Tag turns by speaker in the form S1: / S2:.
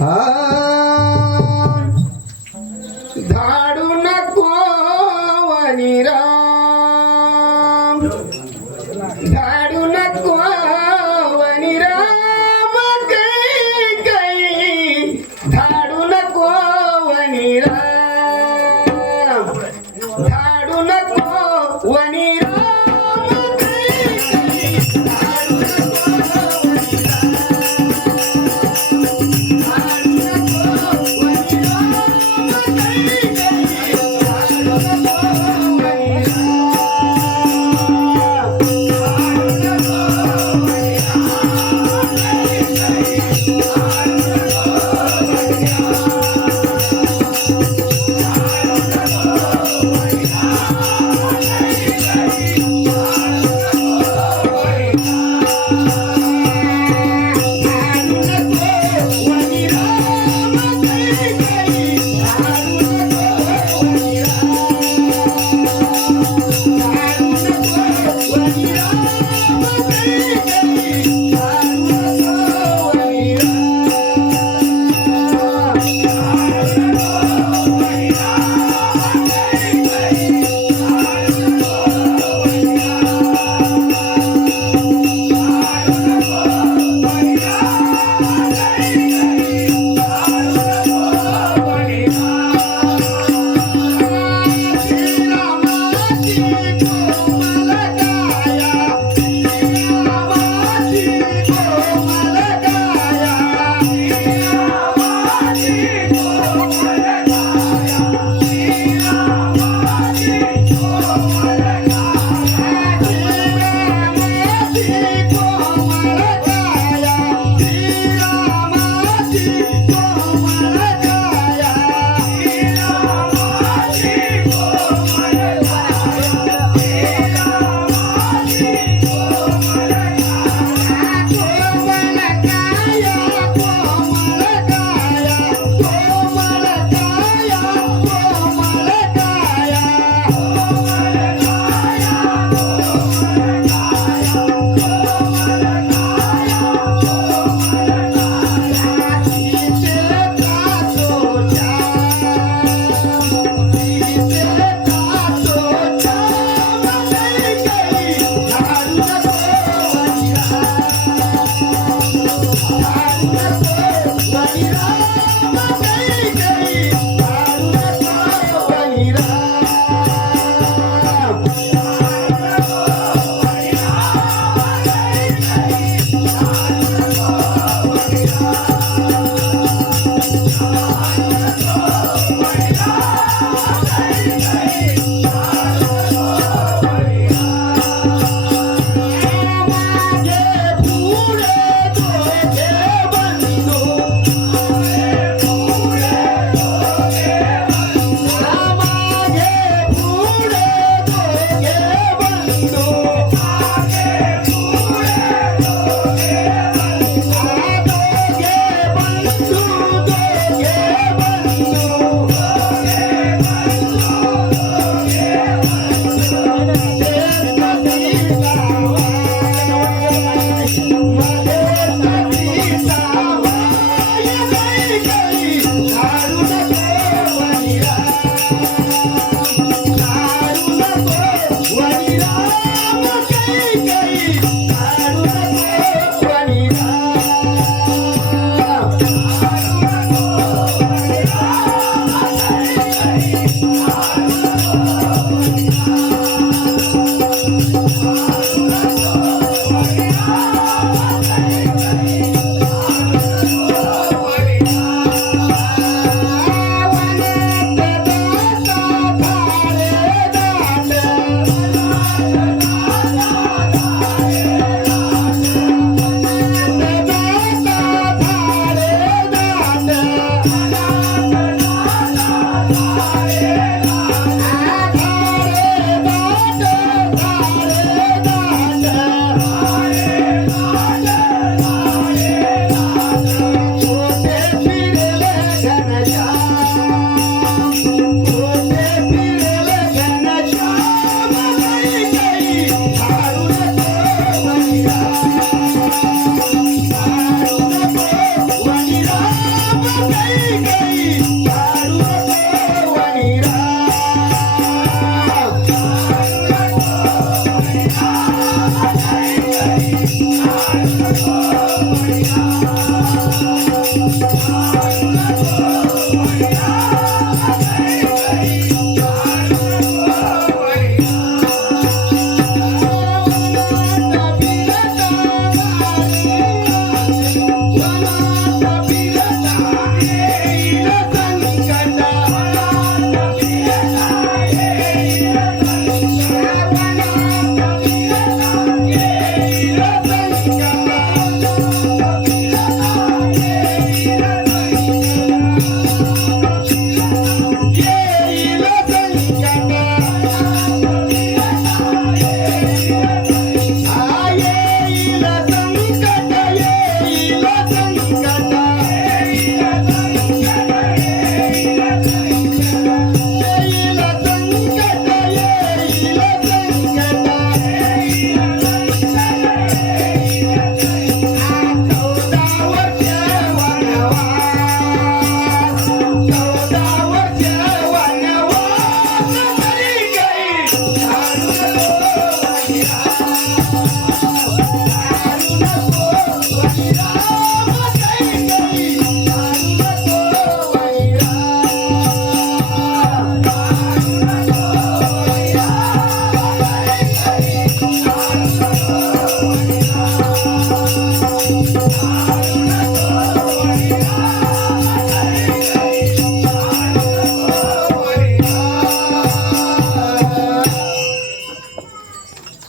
S1: Huh? Thank